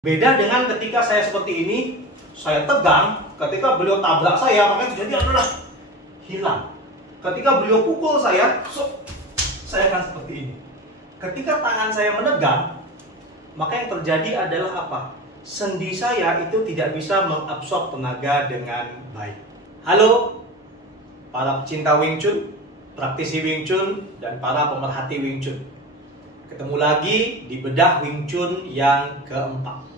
Beda dengan ketika saya seperti ini, saya tegang, ketika beliau tabrak saya, maka yang terjadi adalah hilang. Ketika beliau pukul saya akan seperti ini. Ketika tangan saya menegang, maka yang terjadi adalah apa? Sendi saya itu tidak bisa mengabsorb tenaga dengan baik. Halo, para pecinta Wing Chun, praktisi Wing Chun, dan para pemerhati Wing Chun. Ketemu lagi di bedah Wing Chun yang keempat.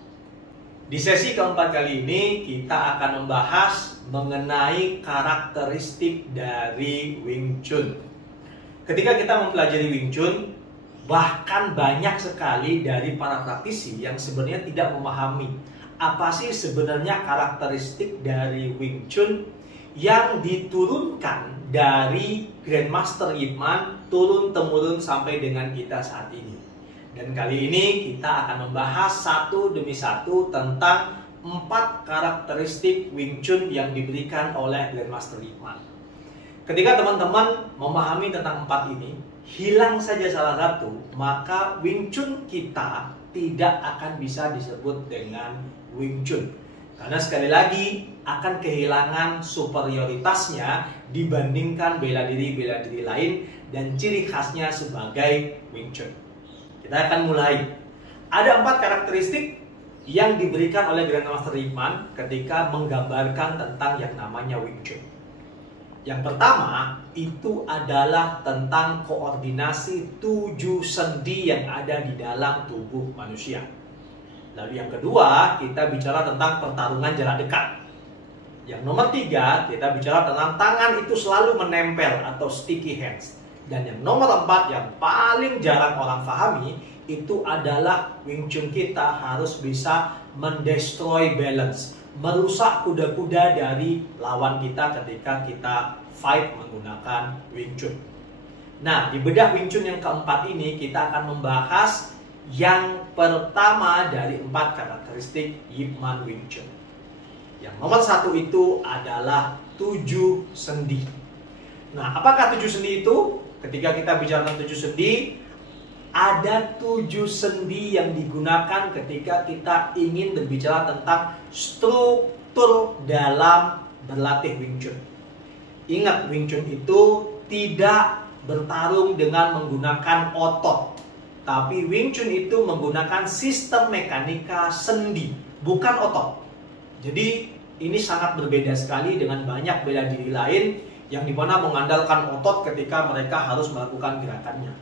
Di sesi keempat kali ini kita akan membahas mengenai karakteristik dari Wing Chun. Ketika kita mempelajari Wing Chun, bahkan banyak sekali dari para praktisi yang sebenarnya tidak memahami apa sih sebenarnya karakteristik dari Wing Chun yang diturunkan dari Grandmaster Yip Man turun-temurun sampai dengan kita saat ini. Dan kali ini kita akan membahas satu demi satu tentang 4 karakteristik Wing Chun yang diberikan oleh Grandmaster Yip Man. Ketika teman-teman memahami tentang 4 ini, hilang saja salah satu, maka Wing Chun kita tidak akan bisa disebut dengan Wing Chun. Karena sekali lagi akan kehilangan superioritasnya dibandingkan bela diri lain dan ciri khasnya sebagai Wing Chun. Kita akan mulai. Ada 4 karakteristik yang diberikan oleh Grandmaster Yip Man ketika menggambarkan tentang yang namanya Wing Chun. Yang pertama itu adalah tentang koordinasi 7 sendi yang ada di dalam tubuh manusia. Lalu yang kedua kita bicara tentang pertarungan jarak dekat. Yang nomor 3 kita bicara tentang tangan itu selalu menempel atau sticky hands. Dan yang nomor 4 yang paling jarang orang pahami itu adalah Wing Chun kita harus bisa mendestroy balance, merusak kuda-kuda dari lawan kita ketika kita fight menggunakan Wing Chun. Nah, di bedah Wing Chun yang keempat ini kita akan membahas yang pertama dari 4 karakteristik Yip Man Wing Chun. Yang nomor 1 itu adalah 7 sendi. Nah, apakah 7 sendi itu? Ketika kita bicara tentang 7 sendi, ada 7 sendi yang digunakan ketika kita ingin berbicara tentang struktur dalam berlatih Wing Chun. Ingat, Wing Chun itu tidak bertarung dengan menggunakan otot, tapi Wing Chun itu menggunakan sistem mekanika sendi, bukan otot. Jadi ini sangat berbeda sekali dengan banyak bela diri lain yang dimana mengandalkan otot ketika mereka harus melakukan gerakannya.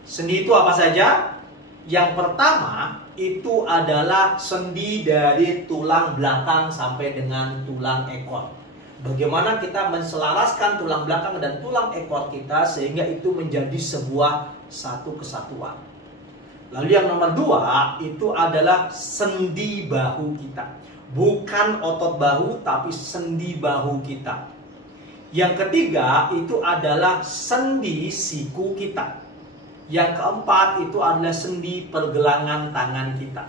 Sendi itu apa saja? Yang pertama itu adalah sendi dari tulang belakang sampai dengan tulang ekor. Bagaimana kita menselaraskan tulang belakang dan tulang ekor kita sehingga itu menjadi sebuah satu kesatuan. Lalu yang nomor 2 itu adalah sendi bahu kita. Bukan otot bahu tapi sendi bahu kita. Yang ketiga itu adalah sendi siku kita. Yang keempat itu adalah sendi pergelangan tangan kita.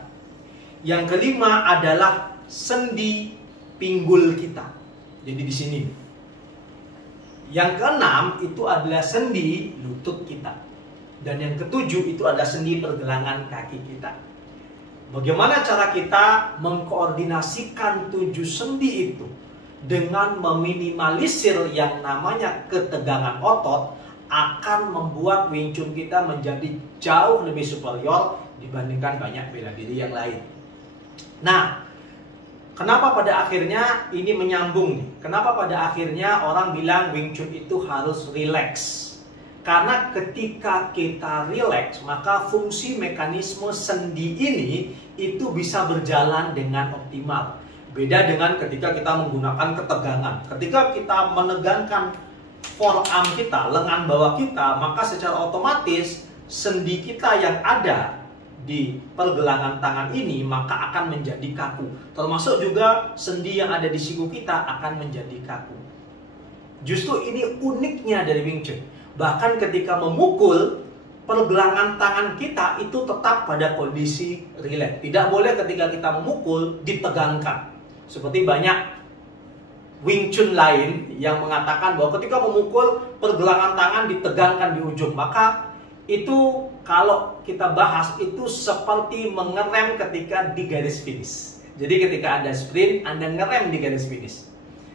Yang kelima adalah sendi pinggul kita. Jadi di sini. Yang keenam itu adalah sendi lutut kita. Dan yang ketujuh itu adalah sendi pergelangan kaki kita. Bagaimana cara kita mengkoordinasikan 7 sendi itu dengan meminimalisir yang namanya ketegangan otot akan membuat Wing Chun kita menjadi jauh lebih superior dibandingkan banyak bela diri yang lain. Nah, kenapa pada akhirnya ini menyambung nih? Kenapa pada akhirnya orang bilang Wing Chun itu harus relax? Karena ketika kita relax, maka fungsi mekanisme sendi ini itu bisa berjalan dengan optimal. Beda dengan ketika kita menggunakan ketegangan. Ketika kita menegangkan forearm kita, lengan bawah kita, maka secara otomatis sendi kita yang ada di pergelangan tangan ini maka akan menjadi kaku. Termasuk juga sendi yang ada di siku kita akan menjadi kaku. Justru ini uniknya dari Wing Chun. Bahkan ketika memukul, pergelangan tangan kita itu tetap pada kondisi rileks. Tidak boleh ketika kita memukul ditegangkan. Seperti banyak Wing Chun lain yang mengatakan bahwa ketika memukul pergelangan tangan ditegangkan di ujung, maka itu kalau kita bahas itu seperti mengerem ketika di garis finish. Jadi ketika Anda sprint, Anda ngerem di garis finish.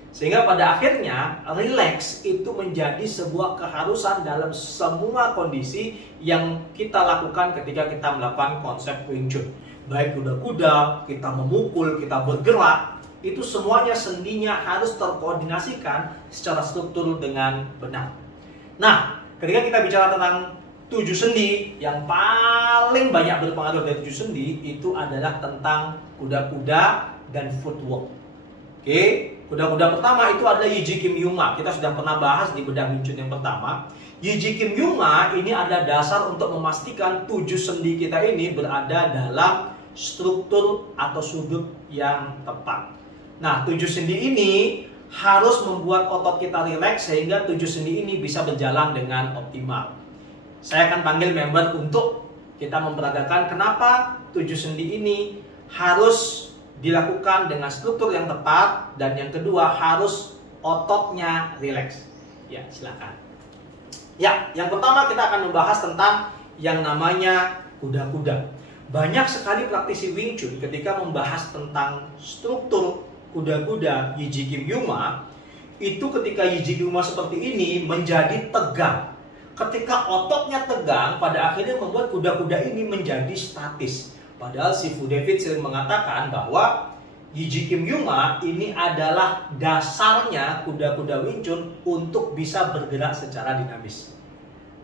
Sehingga pada akhirnya relax itu menjadi sebuah keharusan dalam semua kondisi yang kita lakukan ketika kita melakukan konsep Wing Chun. Baik kuda-kuda, kita memukul, kita bergerak, itu semuanya sendinya harus terkoordinasikan secara struktur dengan benar. Nah, ketika kita bicara tentang 7 sendi, yang paling banyak berpengaruh dari 7 sendi itu adalah tentang kuda-kuda dan footwork. Oke, kuda-kuda pertama itu adalah Yiji Kim Yuma. Kita sudah pernah bahas di bedah Wing Chun yang pertama. Yiji Kim Yuma ini adalah dasar untuk memastikan 7 sendi kita ini berada dalam struktur atau sudut yang tepat. Nah, 7 sendi ini harus membuat otot kita rileks sehingga 7 sendi ini bisa berjalan dengan optimal. Saya akan panggil member untuk kita memperagakan kenapa 7 sendi ini harus dilakukan dengan struktur yang tepat, dan yang kedua harus ototnya rileks. Ya, silakan. Ya, yang pertama kita akan membahas tentang yang namanya kuda-kuda. Banyak sekali praktisi Wing Chun ketika membahas tentang struktur kuda-kuda Yiji Kim Yuma, itu ketika Yiji Kim Yuma seperti ini menjadi tegang. Ketika ototnya tegang, pada akhirnya membuat kuda-kuda ini menjadi statis. Padahal si Fu David sering mengatakan bahwa Yiji Kim Yuma ini adalah dasarnya kuda-kuda Wing Chun untuk bisa bergerak secara dinamis.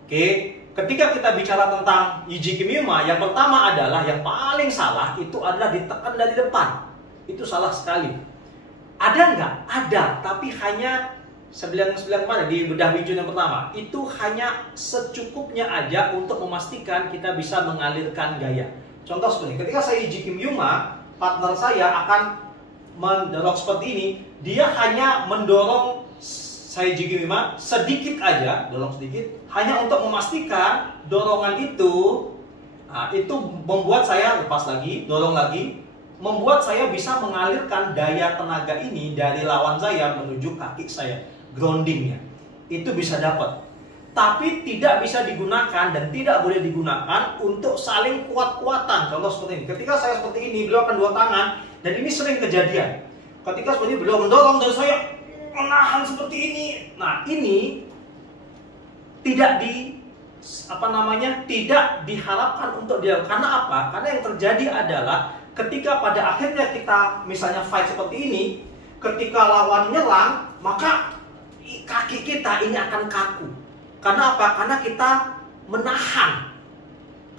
Oke, ketika kita bicara tentang Yiji Kim Yuma, yang pertama adalah yang paling salah itu adalah ditekan dari depan. Itu salah sekali. Ada nggak? Ada, tapi hanya 99 pada di bedah Wing Chun yang pertama. Itu hanya secukupnya aja untuk memastikan kita bisa mengalirkan gaya. Contoh seperti ini, ketika saya Yiji Kim Yuma, partner saya akan mendorong seperti ini. Dia hanya mendorong saya Yiji Kim Yuma sedikit aja, dorong sedikit, hanya untuk memastikan dorongan itu membuat saya lepas lagi, dorong lagi, membuat saya bisa mengalirkan daya tenaga ini dari lawan saya menuju kaki saya, groundingnya. Itu bisa dapat. Tapi tidak bisa digunakan dan tidak boleh digunakan untuk saling kuat-kuatan. Contoh seperti ini. Ketika saya seperti ini, beliau akan 2 tangan, dan ini sering kejadian. Ketika seperti ini, beliau mendorong dan saya menahan seperti ini. Nah, ini tidak tidak diharapkan untuk dia. Karena apa? Karena yang terjadi adalah ketika pada akhirnya kita misalnya fight seperti ini, ketika lawan nyerang, maka kaki kita ini akan kaku. Karena apa? Karena kita menahan.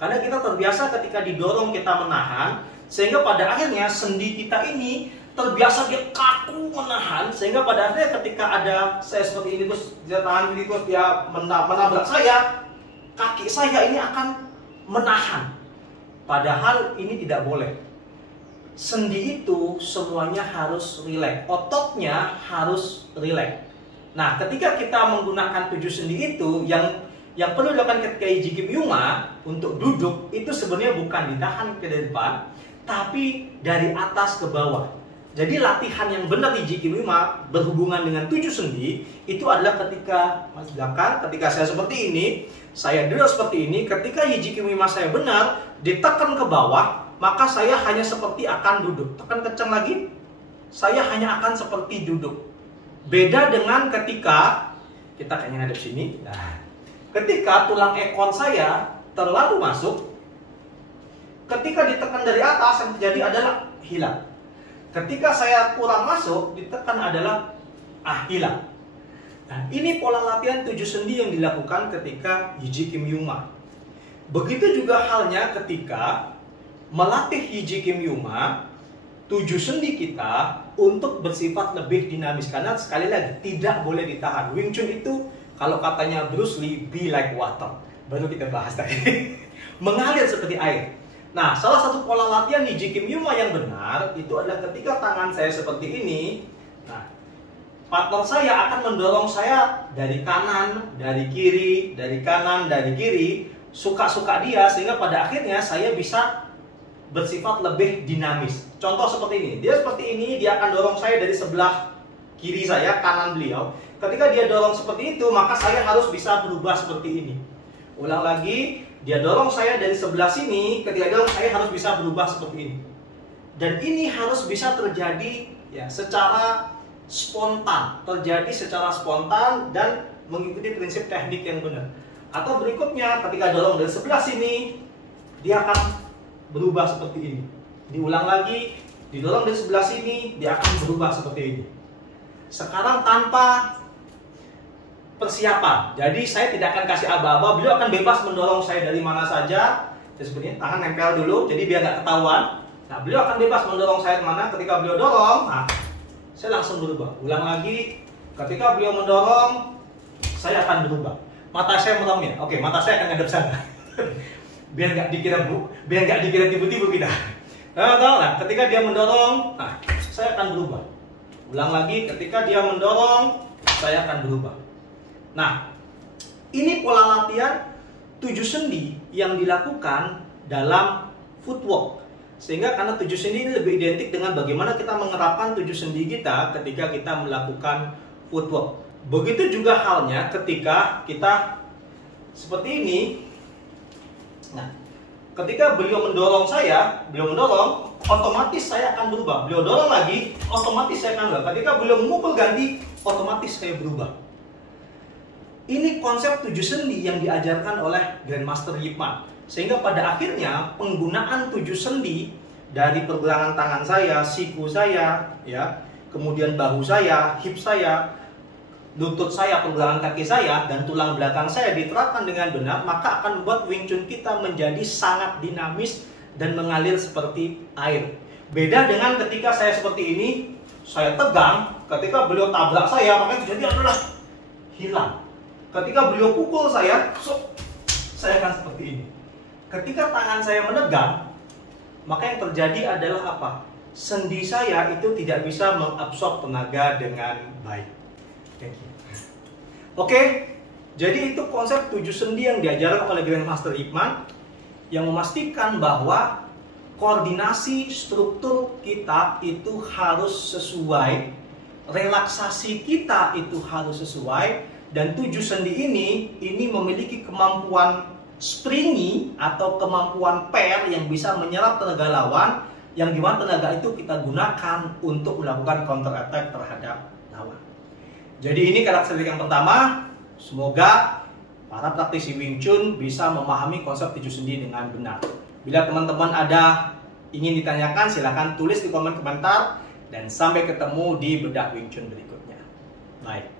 Karena kita terbiasa ketika didorong kita menahan, sehingga pada akhirnya sendi kita ini terbiasa dia kaku menahan, sehingga pada akhirnya ketika ada saya seperti ini terus dia tahan ini terus dia menabrak saya, kaki saya ini akan menahan. Padahal ini tidak boleh. Sendi itu semuanya harus rileks, ototnya harus rileks. Nah, ketika kita menggunakan 7 sendi itu, yang perlu dilakukan ketika Yiji Kim Yuma untuk duduk itu sebenarnya bukan ditahan ke depan, tapi dari atas ke bawah. Jadi latihan yang benar Yiji Kim Yuma berhubungan dengan 7 sendi itu adalah ketika mas belakang, ketika saya seperti ini, saya duduk seperti ini. Ketika Yiji Kim Yuma saya benar, ditekan ke bawah, maka saya hanya seperti akan duduk. Tekan kencang lagi, saya hanya akan seperti duduk. Beda dengan ketika kita kayaknya ngadep sini. Nah, ketika tulang ekor saya terlalu masuk, ketika ditekan dari atas yang terjadi adalah hilang. Ketika saya kurang masuk, ditekan adalah hilang. Nah, ini pola latihan 7 sendi yang dilakukan ketika Yiji Kim Yuma. Begitu juga halnya ketika melatih Yiji Kim Yuma, 7 sendi kita untuk bersifat lebih dinamis. Karena sekali lagi tidak boleh ditahan. Wing Chun itu kalau katanya Bruce Lee, be like water. Baru kita bahas tadi. Mengalir seperti air. Nah, salah satu pola latihan Yiji Kim Yuma yang benar itu adalah ketika tangan saya seperti ini. Nah, partner saya akan mendorong saya dari kanan, dari kiri, dari kanan, dari kiri, suka-suka dia, sehingga pada akhirnya saya bisa bersifat lebih dinamis. Contoh seperti ini, dia seperti ini, dia akan dorong saya dari sebelah kiri saya, kanan beliau. Ketika dia dorong seperti itu, maka saya harus bisa berubah seperti ini. Ulang lagi, dia dorong saya dari sebelah sini. Ketika dorong, saya harus bisa berubah seperti ini. Dan ini harus bisa terjadi ya secara spontan, dan mengikuti prinsip teknik yang benar. Atau berikutnya, ketika dorong dari sebelah sini, dia akan berubah seperti ini. Diulang lagi, didorong dari sebelah sini, dia akan berubah seperti ini. Sekarang tanpa persiapan, jadi saya tidak akan kasih aba-aba, beliau akan bebas mendorong saya dari mana saja. Jadi seperti ini, tangan nempel dulu, jadi biar nggak ketahuan. Nah, beliau akan bebas mendorong saya kemana. Ketika beliau dorong, nah, saya langsung berubah. Ulang lagi, ketika beliau mendorong, saya akan berubah. Mata saya merem ya, oke, mata saya akan ngadep sana. biar nggak dikira tipu-tipu kita. Nah, ketika dia mendorong, nah, saya akan berubah. Ulang lagi, ketika dia mendorong, saya akan berubah. Nah, ini pola latihan 7 sendi yang dilakukan dalam footwork. Sehingga karena 7 sendi ini lebih identik dengan bagaimana kita menerapkan 7 sendi kita ketika kita melakukan footwork. Begitu juga halnya ketika kita seperti ini. Nah, ketika beliau mendorong saya, otomatis saya akan berubah. Beliau dorong lagi, otomatis saya akan berubah. Ketika beliau memukul ganti, otomatis saya berubah. Ini konsep 7 sendi yang diajarkan oleh Grandmaster Yip Man. Sehingga pada akhirnya penggunaan 7 sendi dari pergelangan tangan saya, siku saya, ya, kemudian bahu saya, hip saya, lutut saya, pergelangan kaki saya, dan tulang belakang saya diterapkan dengan benar, maka akan membuat Wing Chun kita menjadi sangat dinamis dan mengalir seperti air. Beda dengan ketika saya seperti ini, saya tegang, ketika beliau tabrak saya, maka yang terjadi adalah hilang. Ketika beliau pukul saya akan seperti ini. Ketika tangan saya menegang, maka yang terjadi adalah apa? Sendi saya itu tidak bisa mengabsorb tenaga dengan baik. Oke, jadi itu konsep 7 sendi yang diajarkan oleh Grandmaster Yip Man yang memastikan bahwa koordinasi struktur kita itu harus sesuai, relaksasi kita itu harus sesuai, dan 7 sendi ini memiliki kemampuan springy atau kemampuan pair yang bisa menyerap tenaga lawan, yang dimana tenaga itu kita gunakan untuk melakukan counter attack terhadap lawan. Jadi ini karakteristik yang pertama. Semoga para praktisi Wing Chun bisa memahami konsep 7 sendi dengan benar. Bila teman-teman ada ingin ditanyakan, silahkan tulis di kolom komentar. Dan sampai ketemu di bedah Wing Chun berikutnya. Bye.